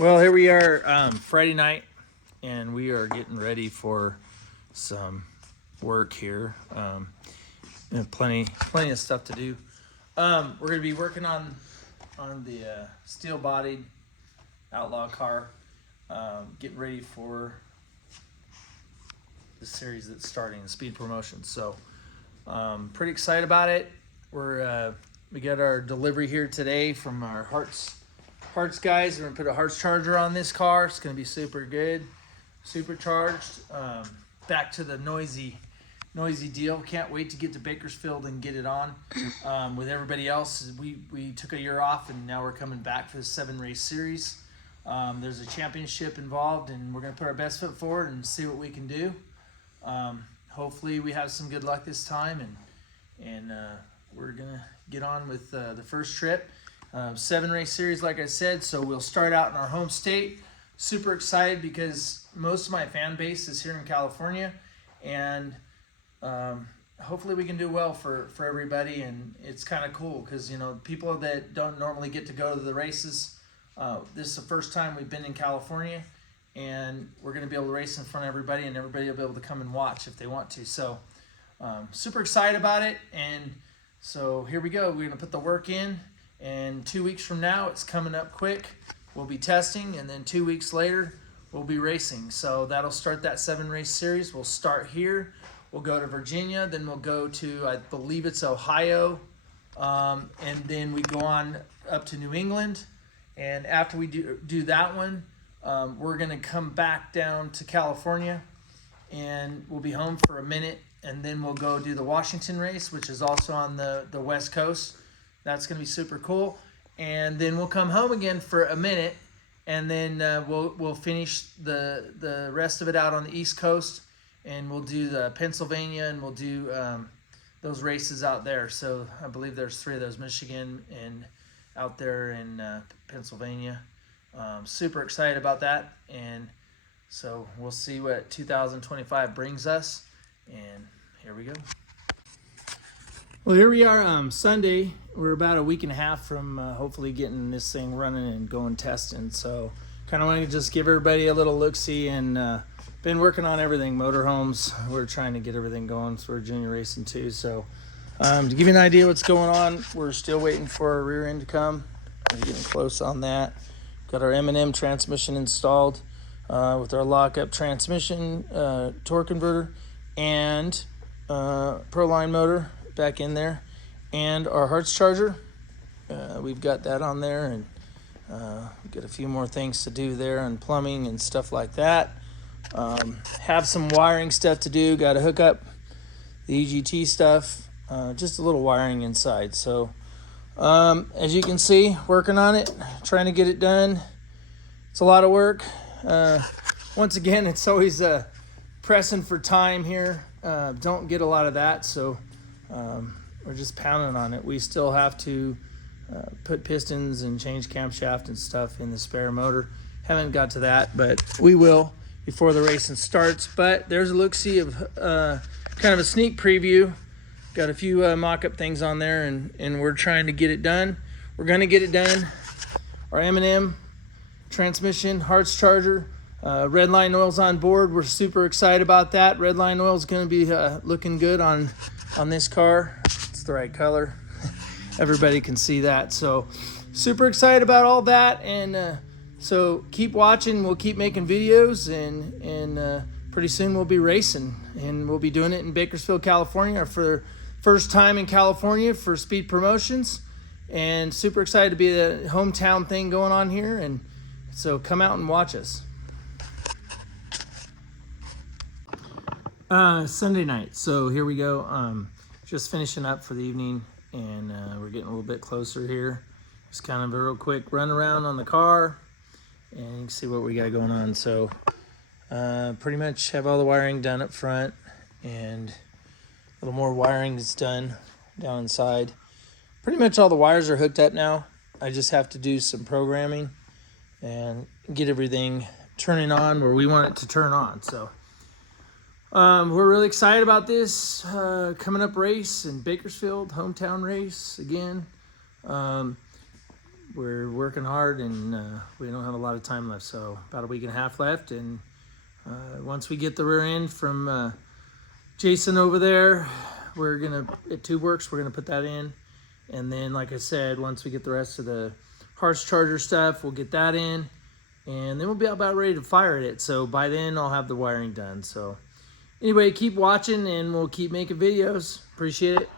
Well, here we are, Friday night, and we are getting ready for some work here. And plenty of stuff to do. We're going to be working on the steel-bodied Outlaw car, getting ready for the series that's starting, the speed promotion. So, pretty excited about it. We got our delivery here today from our Harts guys. We're gonna put a Harts Charger on this car. It's gonna be super good, supercharged. Back to the noisy deal. Can't wait to get to Bakersfield and get it on with everybody else. We took a year off and now we're coming back for the 7-race series. There's a championship involved, and we're gonna put our best foot forward and see what we can do. Hopefully we have some good luck this time, and we're gonna get on with the first trip. 7-race series, like I said, so we'll start out in our home state. Super excited because most of my fan base is here in California, and hopefully we can do well for everybody. And it's kind of cool because, you know, people that don't normally get to go to the races, this is the first time we've been in California, and we're going to be able to race in front of everybody, and everybody will be able to come and watch if they want to. So super excited about it. And so here we go. We're going to put the work in. And 2 weeks from now, it's coming up quick. We'll be testing, and then 2 weeks later, we'll be racing. So that'll start that 7-race series. We'll start here. We'll go to Virginia. Then we'll go to, I believe it's Ohio. And then we go on up to New England. And after we do that one, we're going to come back down to California. And we'll be home for a minute. And then we'll go do the Washington race, which is also on the West Coast. That's going to be super cool. And then we'll come home again for a minute, and then we'll finish the rest of it out on the East Coast, and we'll do the Pennsylvania, and we'll do those races out there. So I believe there's 3 of those, Michigan and out there in Pennsylvania. Super excited about that, and so we'll see what 2025 brings us, and here we go. Well, here we are, Sunday. We're about a week and a half from hopefully getting this thing running and going testing. So kind of wanted to just give everybody a little look-see, and been working on everything. Motorhomes, we're trying to get everything going for junior racing too. So to give you an idea what's going on, we're still waiting for our rear end to come. We're getting close on that. Got our M&M transmission installed with our lockup transmission, torque converter, and Proline motor back in there, and our Harts Charger. We've got that on there, and we've got a few more things to do there on plumbing and stuff like that. Have some wiring stuff to do. Got to hook up the EGT stuff, just a little wiring inside. So as you can see, working on it, trying to get it done. It's a lot of work. Once again, it's always pressing for time here. Don't get a lot of that, so we're just pounding on it. We still have to put pistons and change camshaft and stuff in the spare motor. Haven't got to that, but we will before the racing starts. But there's a look-see of kind of a sneak preview. Got a few mock-up things on there, and we're trying to get it done. We're going to get it done. Our M&M transmission, Harts Charger, Redline oil's on board. We're super excited about that. Redline oil's going to be looking good on this car. It's the right color. Everybody can see that. So super excited about all that. And so keep watching. We'll keep making videos, and pretty soon we'll be racing, and we'll be doing it in Bakersfield, California, for the first time in California for speed promotions. And super excited to be the hometown thing going on here. And so come out and watch us. Sunday night. So here we go. Just finishing up for the evening, and we're getting a little bit closer here. Just kind of a real quick run around on the car, and you can see what we got going on. So pretty much have all the wiring done up front, and a little more wiring is done down inside. Pretty much all the wires are hooked up now. I just have to do some programming and get everything turning on where we want it to turn on. So we're really excited about this coming up race in Bakersfield, hometown race again. we're working hard, and we don't have a lot of time left. So about a week and a half left, and once we get the rear end from Jason over there, we're gonna at Tube Works. We're gonna put that in, and then like I said, once we get the rest of the Harts Charger stuff, we'll get that in, and then we'll be about ready to fire it. So by then I'll have the wiring done. So anyway, keep watching, and we'll keep making videos. Appreciate it.